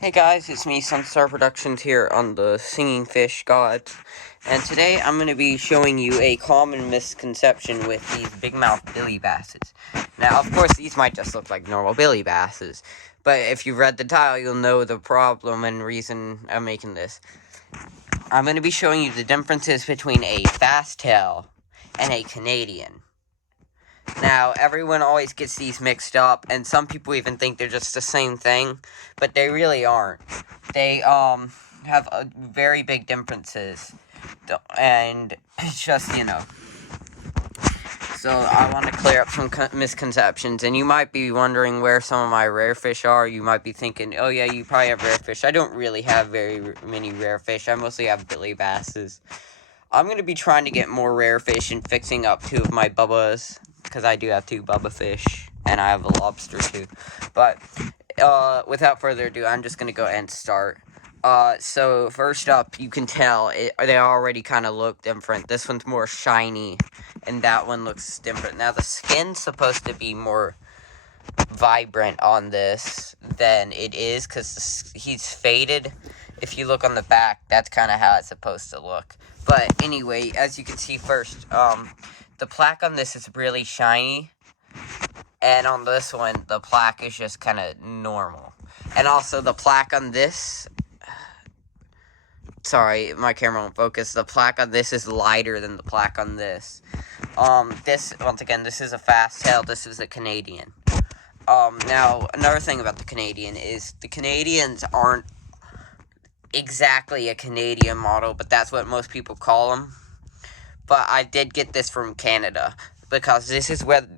Hey guys, it's me, Sunstar Productions here on the Singing Fish Gods, and today I'm going to be showing you a common misconception with these big mouth billy basses. Now, of course, these might just look like normal billy basses, but if you read the title, you'll know the problem and reason I'm making this. I'm going to be showing you the differences between a fast tail and a Canadian. Now, everyone always gets these mixed up, and some people even think they're just the same thing, but they really aren't. They, have very big differences, and it's just, So, I want to clear up some misconceptions, and you might be wondering where some of my rare fish are. You might be thinking, oh yeah, you probably have rare fish. I don't really have very many rare fish. I mostly have billy basses. I'm going to be trying to get more rare fish and fixing up 2 of my bubbas, because I do have 2 bubba fish, and I have a lobster too. But, without further ado, I'm just going to go ahead and start. So first up, you can tell, they already kind of look different. This one's more shiny, and that one looks different. Now, the skin's supposed to be more vibrant on this than it is, because he's faded. If you look on the back, that's kind of how it's supposed to look. But anyway, as you can see first, the plaque on this is really shiny, and on this one, the plaque is just kind of normal. And also, the plaque on this, sorry, my camera won't focus, the plaque on this is lighter than the plaque on this. Once again, this is a fast tail, this is a Canadian. Now, another thing about the Canadian is the Canadians aren't exactly a Canadian model, but that's what most people call them. But I did get this from Canada, because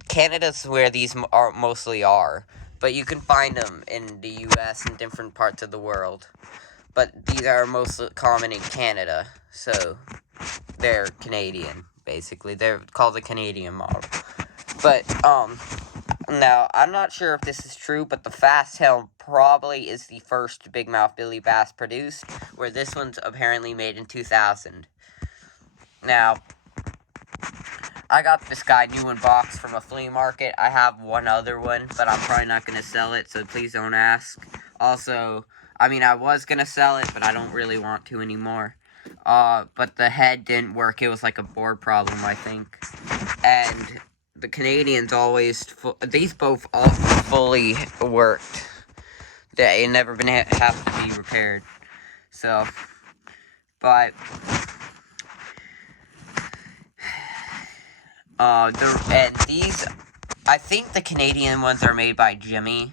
Canada's where these mostly are. But you can find them in the US and different parts of the world. But these are most common in Canada, so they're Canadian, basically. They're called the Canadian model. But, now, I'm not sure if this is true, but the fast tail probably is the first big mouth billy bass produced, where this one's apparently made in 2000. Now, I got this guy new in box from a flea market. I have one other one, but I'm probably not going to sell it, so please don't ask. Also, I was going to sell it, but I don't really want to anymore. But the head didn't work. It was like a board problem, I think. And the Canadians these both all fully worked. They never been have to be repaired. So, but these, I think the Canadian ones are made by Jimmy,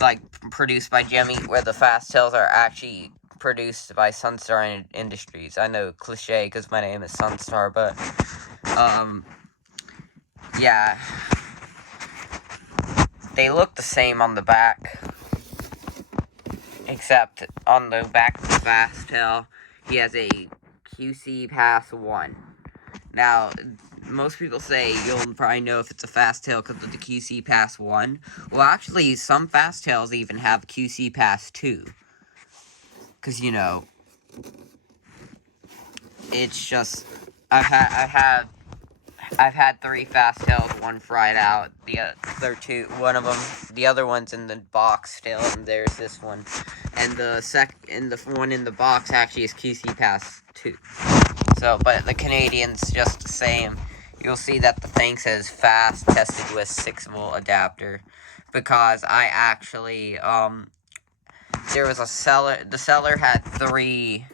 like produced by Jimmy, where the fast tails are actually produced by Sunstar Industries. I know, cliche, because my name is Sunstar, but yeah, they look the same on the back, except on the back of the fast tail, he has a QC Pass 1. Now, most people say you'll probably know if it's a fast tail because of the QC Pass 1. Well, actually, some fast tails even have QC Pass 2. Because, it's just, I've had 3 fast tails, 1 fried out. The other 2, one of them, the other one's in the box still, and there's this one. And the one in the box actually is QC Pass 2. So, but the Canadian's just the same. You'll see that the thing says fast, tested with 6-volt adapter. Because I actually, there was the seller had 3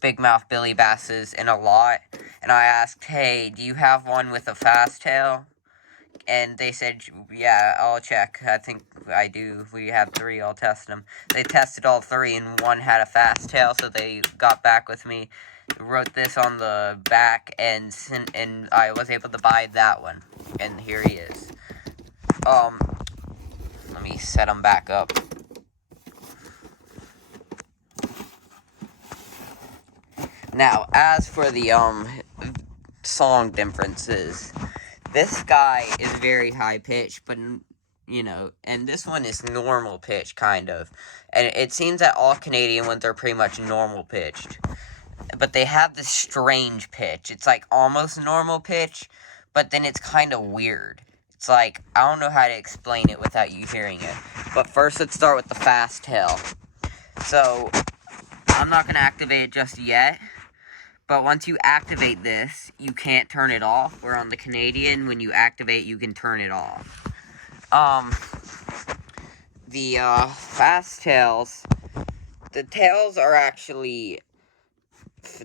big mouth billy basses in a lot, and I asked, hey, do you have one with a fast tail? And they said, yeah, I'll check. I think I do. We have 3, I'll test them. They tested all 3, and one had a fast tail, so they got back with me, wrote this on the back, and I was able to buy that one. And here he is. Let me set him back up. Now, as for the, song differences, this guy is very high-pitched, but, and this one is normal pitch, kind of. And it seems that all Canadian ones are pretty much normal pitched. But they have this strange pitch. It's like almost normal pitch, but then it's kind of weird. It's like, I don't know how to explain it without you hearing it. But first, let's start with the fast tail. So, I'm not going to activate it just yet. But once you activate this, you can't turn it off. Where on the Canadian, when you activate, you can turn it off. The fast tails, the tails are actually,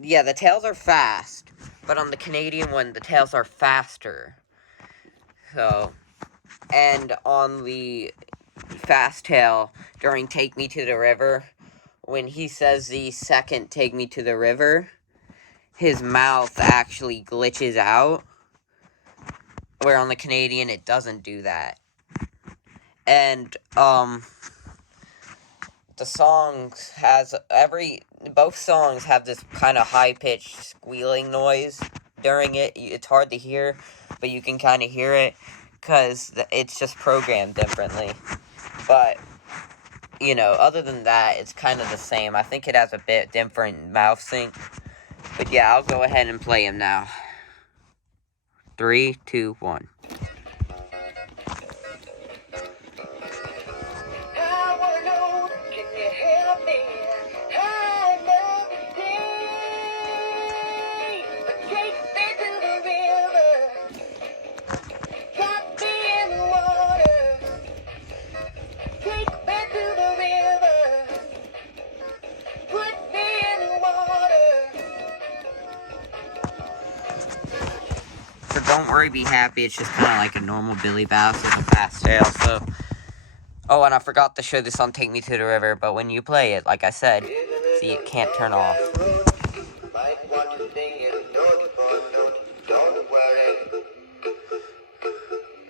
yeah, the tails are fast. But on the Canadian one, the tails are faster. So, and on the fast tail, during Take Me to the River, when he says the second Take Me to the River, his mouth actually glitches out, where on the Canadian it doesn't do that. And the songs both songs have this kind of high-pitched squealing noise during it. It's hard to hear, but you can kind of hear it, because it's just programmed differently. But, other than that, it's kind of the same. I think it has a bit different mouth sync. But yeah, I'll go ahead and play him now. 3, 2, 1. So don't worry, be happy. It's just kind of like a normal Billy Bass with a fast tail. So, oh, and I forgot to show this on Take Me to the River. But when you play it, like I said, see, it can't turn off. Might want to sing it note for note. Don't worry,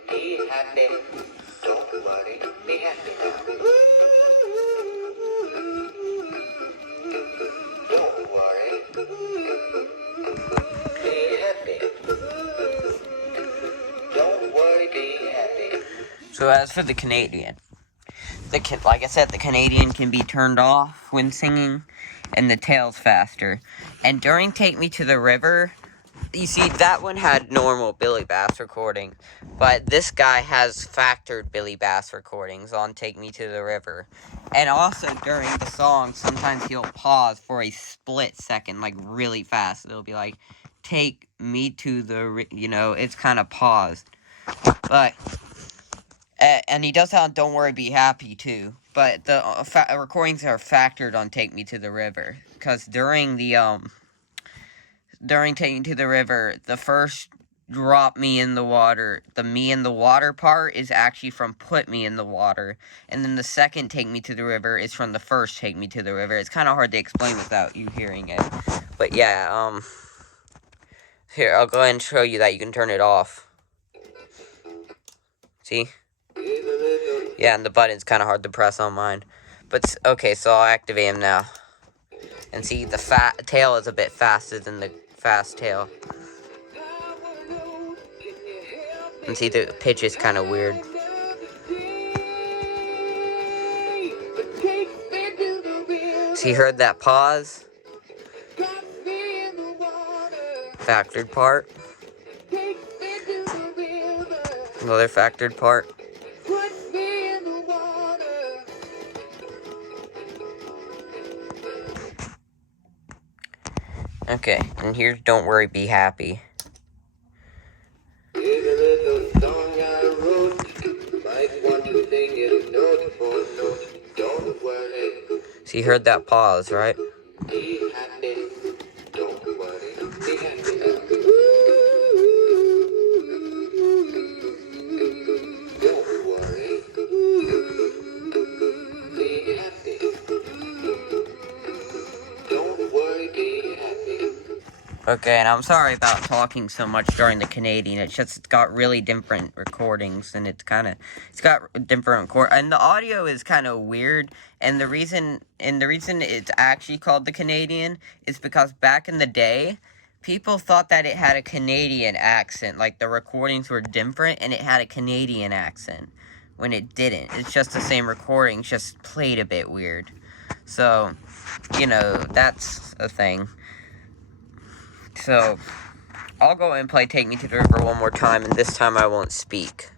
be happy. Don't worry, be happy now. Don't worry, be happy. Don't worry, be happy. So as for the Canadian, like I said, the Canadian can be turned off when singing, and the tail's faster. And during Take Me to the River, you see, that one had normal Billy Bass recording, but this guy has factored Billy Bass recordings on Take Me to the River. And also, during the song, sometimes he'll pause for a split second, like, really fast. It'll be like, take me to the, it's kind of paused. But, and he does sound Don't Worry, Be Happy, too. But the recordings are factored on Take Me to the River. Because during Take Me to the River, the first Drop Me in the Water, the Me in the Water part is actually from Put Me in the Water. And then the second Take Me to the River is from the first Take Me to the River. It's kind of hard to explain without you hearing it. But yeah, here, I'll go ahead and show you that you can turn it off. See? Yeah, and the button's kind of hard to press on mine. But, okay, so I'll activate him now. And see, the tail is a bit faster than the fast tail. And see, the pitch is kind of weird. See, heard that pause? Factored part. Another factored part. Okay, and here's Don't Worry, Be Happy. Here's a little song I wrote. Might want to sing it note for note. Don't worry. So you heard that pause, right? Be happy. Don't worry. Be happy now. Don't worry. Be happy. Don't worry, be happy. Okay, and I'm sorry about talking so much during the Canadian. It's got really different recordings, and it's got different and the audio is kind of weird. And the reason it's actually called the Canadian is because back in the day, people thought that it had a Canadian accent. Like, the recordings were different, and it had a Canadian accent when it didn't. It's just the same recording, just played a bit weird. So, that's a thing. So, I'll go and play Take Me to the River one more time, and this time I won't speak.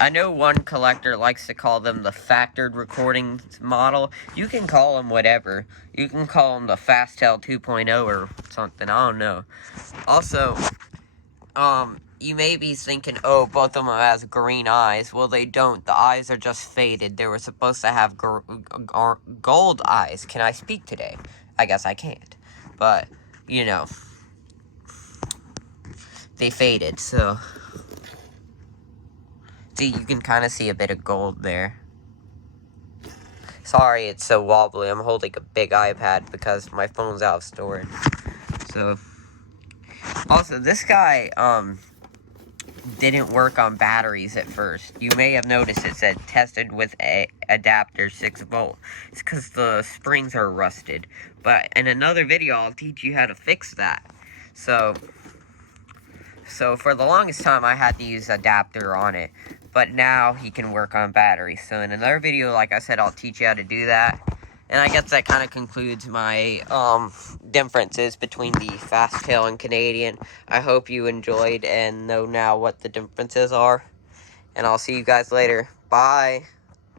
I know one collector likes to call them the factored recording model. You can call them whatever. You can call them the Fastel 2.0 or something. I don't know. Also, you may be thinking, oh, both of them has green eyes. Well, they don't. The eyes are just faded. They were supposed to have gold eyes. Can I speak today? I guess I can't. But, you know, they faded, so... See, you can kind of see a bit of gold there. Sorry it's so wobbly. I'm holding a big iPad because my phone's out of storage. So, also, this guy, didn't work on batteries at first. You may have noticed it said tested with a adapter 6 volt. It's because the springs are rusted. But in another video, I'll teach you how to fix that. So for the longest time, I had to use adapter on it. But now he can work on batteries. So in another video, like I said, I'll teach you how to do that. And I guess that kind of concludes my differences between the fast tail and Canadian. I hope you enjoyed and know now what the differences are. And I'll see you guys later. Bye.